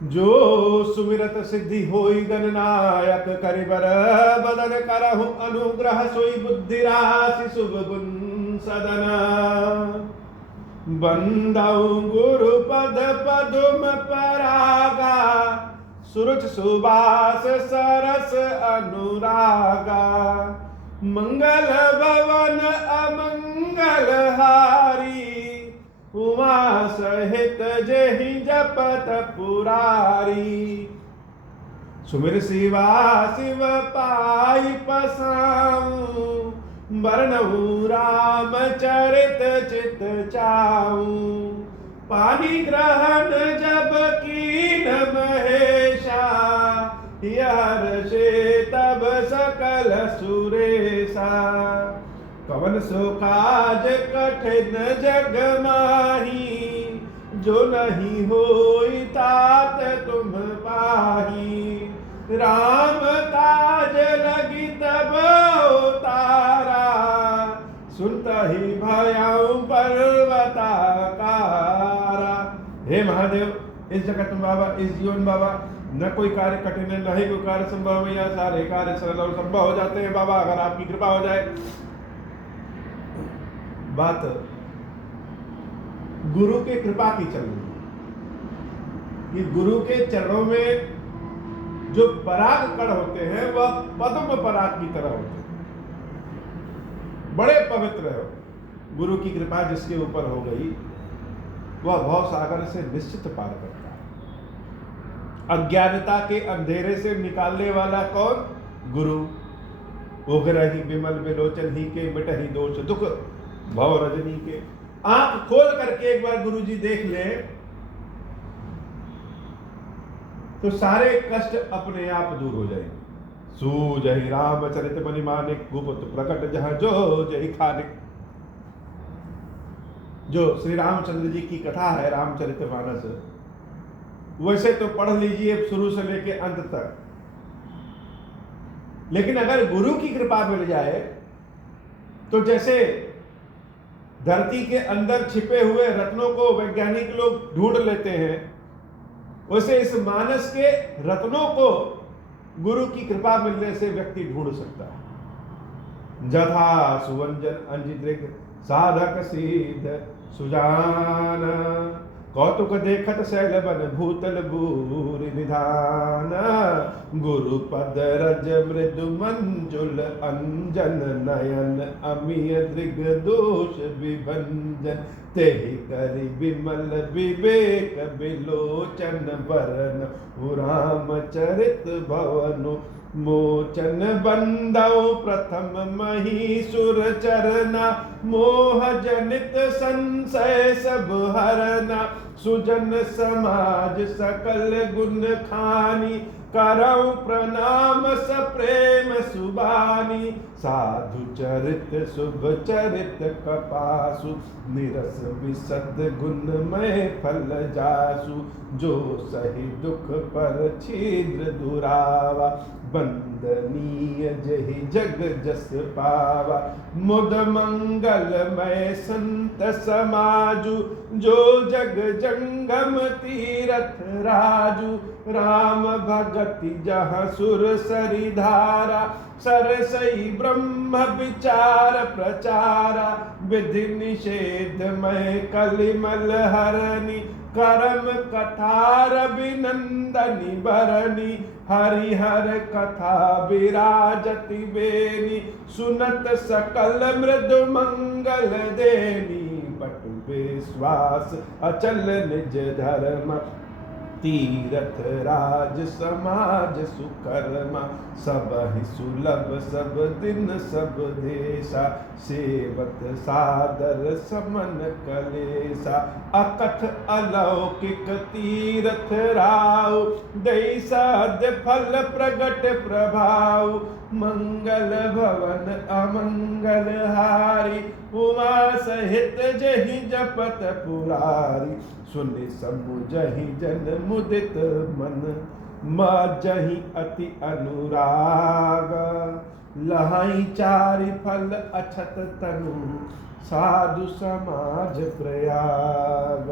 जो सुमिरत सिद्धि होई गणनायक करिबर बदन करहु अनुग्रह सोई बुद्धि राशि शुभ गुण सदना बंदौ गुरु पद पदुम परागा सुरुच सुबास सरस अनुरागा मंगल भवन अमंगल हारी उमा सहित जहि जपत पुरारी सुमिर शिवा शिव पाई पसाऊं बरनऊ राम चरित चित चाऊं पानी ग्रहण जब कीन महेशा हर से तब सकल सुरेशा कवन सो काज कठिन जग माही जो नहीं होई तात तुम पाही राम काज लगी तब तारा सुनता ही भयाऊं पर्वताकारा। हे महादेव, इस जगत में बाबा, इस जीवन बाबा न कोई कार्य कठिन है, न ही कोई कार्य संभव है, या सारे कार्य सरल और संभव हो जाते हैं बाबा अगर आपकी कृपा हो जाए। बात गुरु के कृपा की चल रही है। ये गुरु के चरणों में जो पराग कण होते हैं वह पद्म पराग की तरह होते हैं, बड़े पवित्र है। गुरु की कृपा जिसके ऊपर हो गई वह भव सागर से निश्चित पार करता है। अज्ञानता के अंधेरे से निकालने वाला कौन? गुरु। उग्रहि विमल विलोचन ही के मिटहि दोष दुख भव रजनी के। आंख खोल करके एक बार गुरु जी देख ले तो सारे कष्ट अपने आप दूर हो जाएंगे। सूजहि रामचरित मनि मानिक गुप्त प्रकट जहाँ जो जहि खानिक। जो श्री रामचंद्र जी की कथा है रामचरितमानस, वैसे तो पढ़ लीजिए शुरू से लेके अंत तक, लेकिन अगर गुरु की कृपा मिल जाए तो जैसे धरती के अंदर छिपे हुए रत्नों को वैज्ञानिक लोग ढूंढ लेते हैं, वैसे इस मानस के रत्नों को गुरु की कृपा मिलने से व्यक्ति ढूंढ सकता है। जथा सुवंजन अंजित साधक सिद्ध सुजान कौतुक देखत शैल बन भूतल भूरि निधान। गुरु पद रज मृदु मंजुल अंजन नयन अमीय दृग दोष विभंजन। तेहि करि विमल विवेक विलोचन बरन राम चरित भवनु मोचन। बंदौ प्रथम महीसुर चरना मोह जनित संशय सब हरना। सुजन समाज सकल गुण खानी करौ प्रणाम सप्रेम सुबानी। साधु चरित शुभ चरित कपासु निरस विशद गुणमय फल जासु। जो सही दुख पर छिद्र दुरावा वंदनीय जहि जग जस पावा। मुद मंगलमय संत समाजु जो जग जंगम तीरथ राजू। राम भगति जहाँ सुर सरिधारा सरसई ब्रह्म विचार प्रचारा। विधि निषेध मय कलिमल हरनी करम कथार अभिनंदनी बरनी। हरिहर कथा विराजति बेनी सुनत सकल मृदु मंगल देनी। बटु विश्वास अचल निज धर्म तीरथ राज समाज सुकर्मा। सब ही सुलभ सब दिन सब देशा सेवत सादर समन कलेसा। अकथ अलौकिक तीरथ राव दई साध्य फल प्रगट प्रभाव। मंगल भवन अमंगल हारी उमा सहित जहि जपत पुरारी। सुनि समुझहि जन मुदित मन मजहि अति अनुराग। लहाई चारि फल अछत तनु साधु समाज प्रयाग।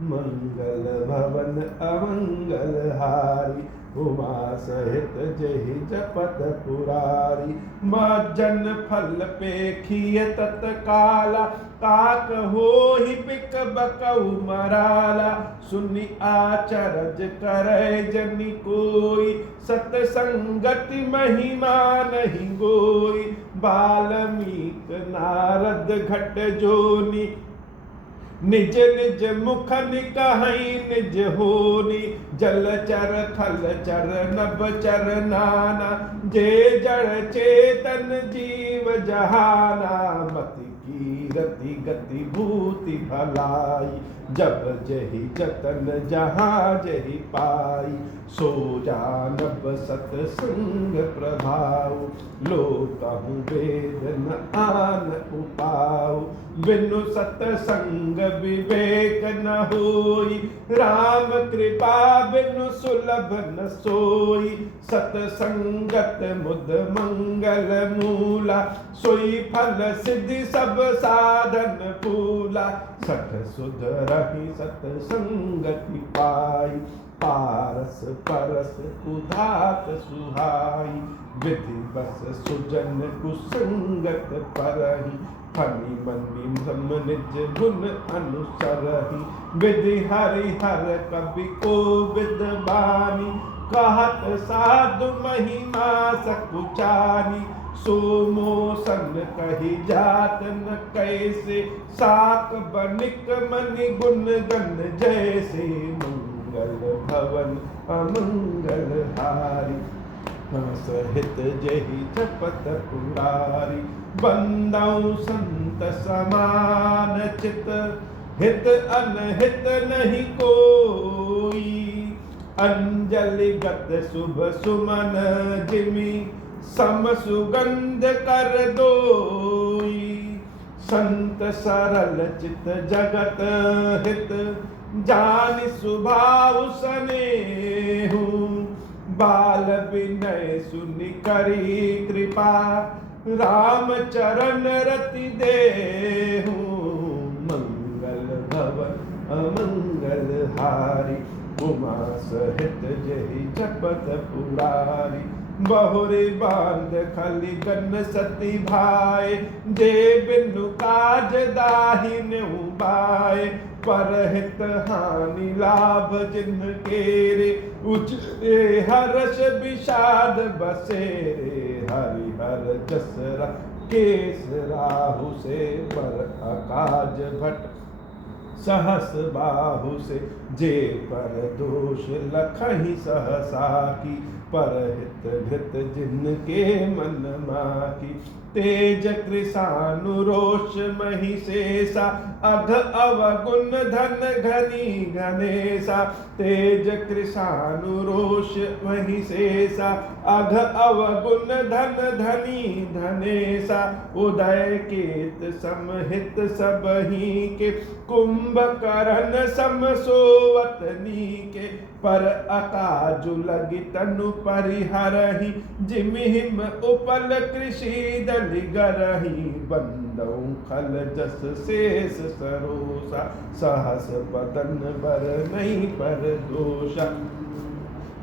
मंगल भवन अमंगल हारी। उमा सहित जहि जपत पुरारी। मज्जन फल पेखिय तत्काला। काक होहि बिक बकऊ मराला। सुनि आचरज करे जनि कोई। सतसंगति महिमा नहीं गोई। बाल्मीक नारद घट जोनी। निज निज मुख निकहै निज होनी। जलचर थलचर नभचर नाना। जे जड़ चेतन जीव जहाना। मति कीरति गति भूति भलाई। जब जहि जतन जहाँ जहि पाई। सो जानब सतसंग प्रभाव। लोकहु वेद न आन उपाऊ। बिनु सतसंग विवेक न होई। राम कृपा बिनु सुलभ न सोई। सतसंगत मुद मंगल मूला। सोई फल सिद्धि सब साधन फूला। सठ सुधरहि सतसंगति पाई। पारस परस उधात सुहाई। विधि बस सुजन कुसंगत परहि। फनि मनि सम निज गुण अनुसरहि। विधि हरि हर कवि कोविद बानी। कहत साधु महिमा सकुचानी। सो मोसन कही जात न कैसे। साक बनिक मनि गुण गण जैसे। मंगल भवन अमंगल हारी। सहित जहि जपत पुरारी। बंदौ संत समान चित। हित अनहित नहीं कोई। अंजलि गत शुभ सुमन जिमि। सम सुगंध कर दोई। संत सरल चित जगत हित। जान सुभाव सनेहु। बाल विनय सुनि करी कृपा। राम चरण रति देहु। मंगल भवन अमंगल हारी। उमा सहित जहि जपत पुरारी। बहुरी बांध खली गन सती भाई। जे बिनु काज दाहिन उबाय। परहित हानि लाभ जिन केरे। उचरे हर्ष विषाद बसेरे। हरि हर जसरा केस राहु से। पर अकाज भट सहस बाहु से। जे पर दोष लखहि सहसा की। परहित घृत जिनके मन माही। तेज कृशानुरोष महिषेषा। अघ अवगुण धन घनी गणेशा। तेज कृशानुरोष महिषेषा। अघ अवगुण धन धनी धनेशा। उदय केत समहित सबही के। कुंभकर्ण सम सोवत नीके। पर अकाजु लगी तनु परिहरहि। जिमिहिम उपल कृषि दलि गरहि। बंदौ खल जस शेष सरोसा। सहस बदन बर नहीं पर दोषा।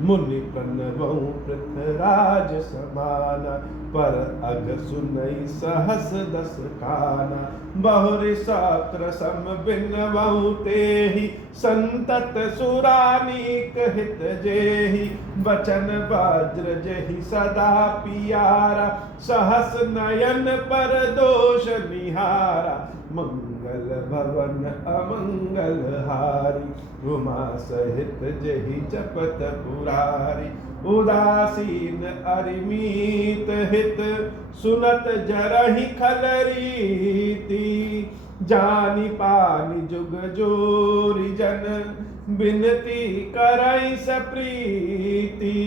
मुनि प्रणवौ पृथ्वीराज समाना। पर अग सुनई सहस दस काना। बहुरि शास्त्र सम बिनवौ तेहि। संतत सुरानीक हित जेहि। बचन वज्र जहि सदा पियारा। सहस नयन पर दोष निहारा। मंगल भवन अमंगल हारी। उमा सहित जहि जपत पुरारी। उदासीन अरिमीत हित। सुनत जरहि खल रीति। जानि पानि जुग जोरि जन। बिनती करई सप्रीति।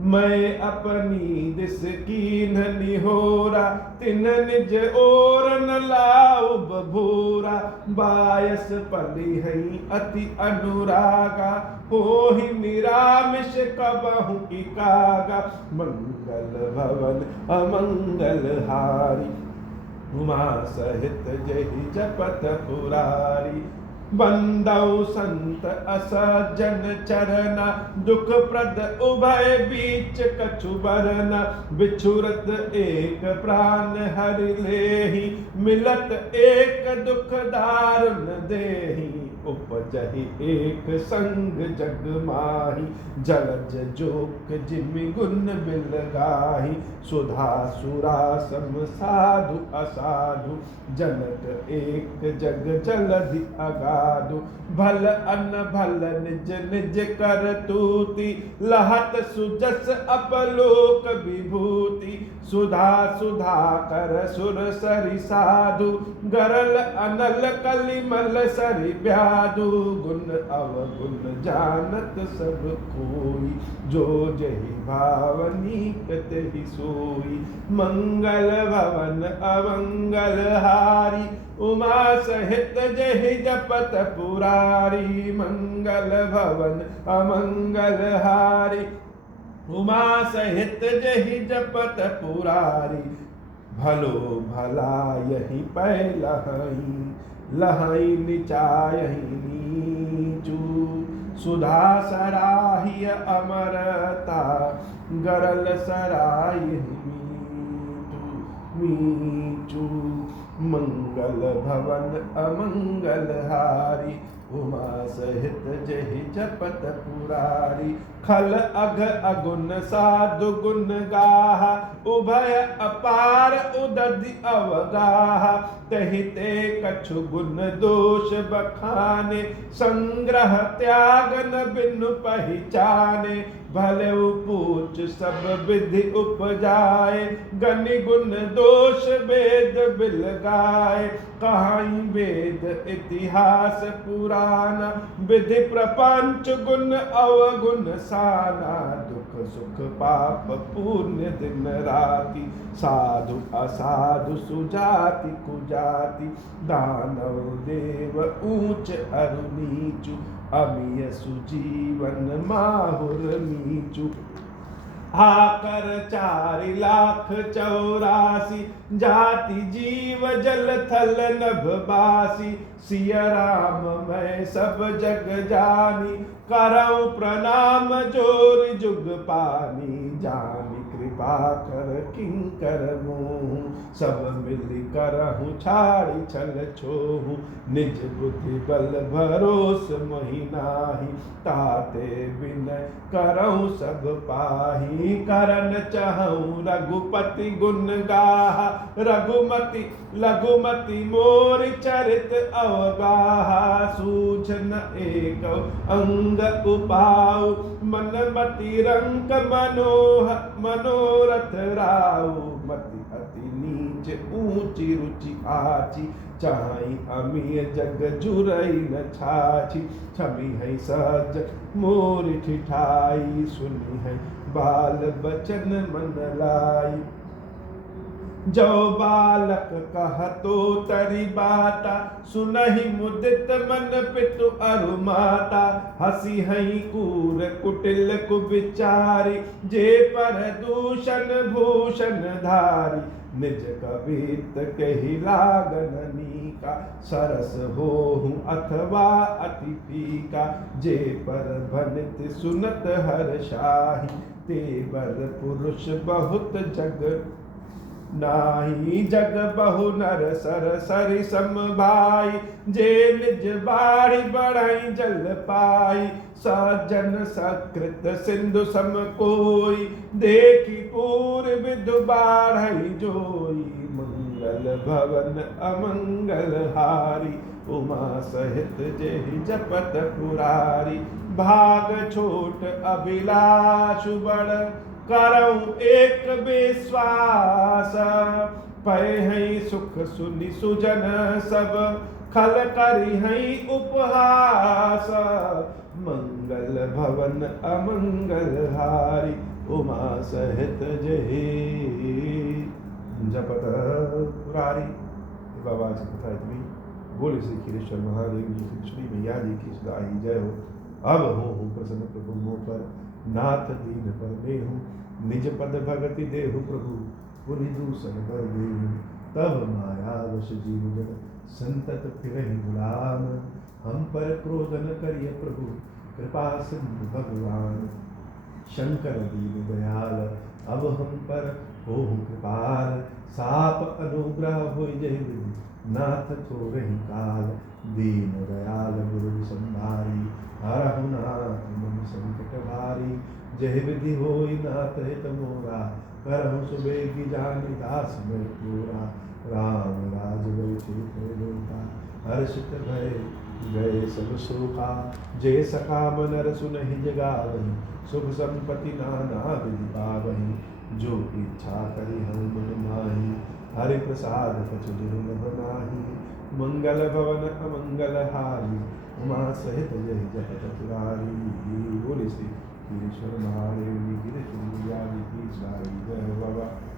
मैं अपनी दिस कीन्ह निहोरा। तिन निज ओर न लाऊ बभूरा। बायस पली हई अति अनुरागा। होहि निरामिष कबहु इकागा। मंगल भवन अमंगल हारी। उमा सहित जहि जपत पुरारी। बंदौ संत असज्जन चरना, दुख प्रद उभय बीच कछु बरना। बिछुरत एक प्राण हरि लेहि, मिलत एक दुख दारुण देहि। उपजहि एक संग जग माहि, जलज जोक जिमि गुण बिलगाहि। सुधा सुरा सम साधु असाधु, जनक एक जग जलधि अगाधु। भल अन भल निज निज कर तूति, लहत सुजस अपलोक विभूति। सुधा सुधा कर सुर सरि साधु, गरल अनल कलिमल सरि ब्याधु। गुण अवगुण जानत सब कोई, जो जहि भावनीक तेहि सोई। मंगल भवन अमंगल हारी, उमा सहित जहि जपत पुरारी। मंगल भवन अमंगल हारी, उमा सहित जहि जपत पुरारी। भलो भला यही पै लहई, लहई निचायहि नीचू। सुधा सराहिय अमरता, गरल सराय मीचू। मंगल भवन अमंगल हारी, उमा सहित जहि जपत पुरारी। खल अघ अगुन साधु गुण गाहा, उभय अपार उदधि अवगाहा। तहि ते कछु गुण दोष बखाने, संग्रह त्याग न बिनु पहिचाने। भले पूछ सब विधि उपजाए, गनि गुण दोष वेद बिलगाए। कहाई वेद इतिहास पुराना, विधि प्रपंच गुण अवगुण साना। दुख सुख पाप पुण्य दिन राति, साधु असाधु सुजाति कुजाति। दानव देव ऊंच अरु नीचु, अमिय सुजीवन माहुर नीचु। आकर 4,84,000, जाति जीव जल थल नभ बासी। सिय राम मैं सब जग जानी, करऊं प्रणाम जोर जुग पानी। जानी कृपा कर किंकर मोहु, सब मिल करहूँ छाड़ी छल छोहू। निज बुद्धि बल भरोस मोहि नाही, ताते विनय करऊँ सब पाही। करन चहऊँ रघुपति गुण गाहा, रघुमति लघुमति मोर चरित अवगाहा। सूझ न एक अंग उपाऊ, मन मति रंक मनोरथ राऊ। मति अति नीच ऊंची रुचि आची, चाहि अमीय जग जुरई न छाछी। छवि है सहज मोर ठिठाई, सुनी है बाल बचन मन लाई। जो बालक कहतो तरि बाता, सुनहि मुदित मन पितु अरु माता। हसी हई कूर कुटिल कुविचारी, जे पर दूषण भूषण धारी। निज कवित कहि लागन नीका, सरस होहु अथवा अति फीका। जे पर भनित सुनत हर्षाहि, ते बर पुरुष बहुत जग नाही। जग बहु नर सर सरि सम भाई, जे निज बाढ़ि बढ़ई जल पाई। सज्जन सकृत सिंधु सम कोई, देखी पूर विधु बाढ़ई जोई। मंगल भवन अमंगल हारी, उमा सहित जेहि जपत पुरारी। भाग छोट अभिलाषु बड़, करऊं एक विश्वास। पै हई सुख सुनि सुजन सब, खल करि हई उपहास। मंगल भवन अमंगल हारी, उमा सहित जेहि जपत पुरारी। बाबा जी कथा इतनी। बोले श्री खीरेश्वर महादेव जी की श्री मैया जी की सदाई जय हो। अब हूँ प्रसन्न प्रभु मोह पर, नाथ दीन पर देहु। निज पद भगति देहु प्रभु, पुनि दूषण बर देहु। तब माया वश जीव जन, संतत फिरहि गुलाम। हम पर क्रोध न करिय प्रभु, कृपा सिंधु भगवान। शंकर दीन दयाल, अब हम पर होहु कृपाल। साप अनुग्रह होय जय विधि, नाथ छोड़हि काल। दीन दयाल गुरु संभारी, हरहु नाथ मन संकट भारी। जय विधि होय नाथ हित मोरा, करहु सुबेगी जानि दास मैं पूरा। राम राज बहु लोका, हर्षित भय गए सब शोका। जय सखा मन नर सुनहि जगावहि, सुख संपत्ति नाना विधि पावहि। जो इच्छा करि हम मन माहि, हरि प्रसाद कछु दुर्लभ नाही। मंगल भवन अमंगल हारी, उमा सहित जय जगत पुरारी। बोले श्री गिरीश्वर महादेव की जय, श्री की साई जय बाबा।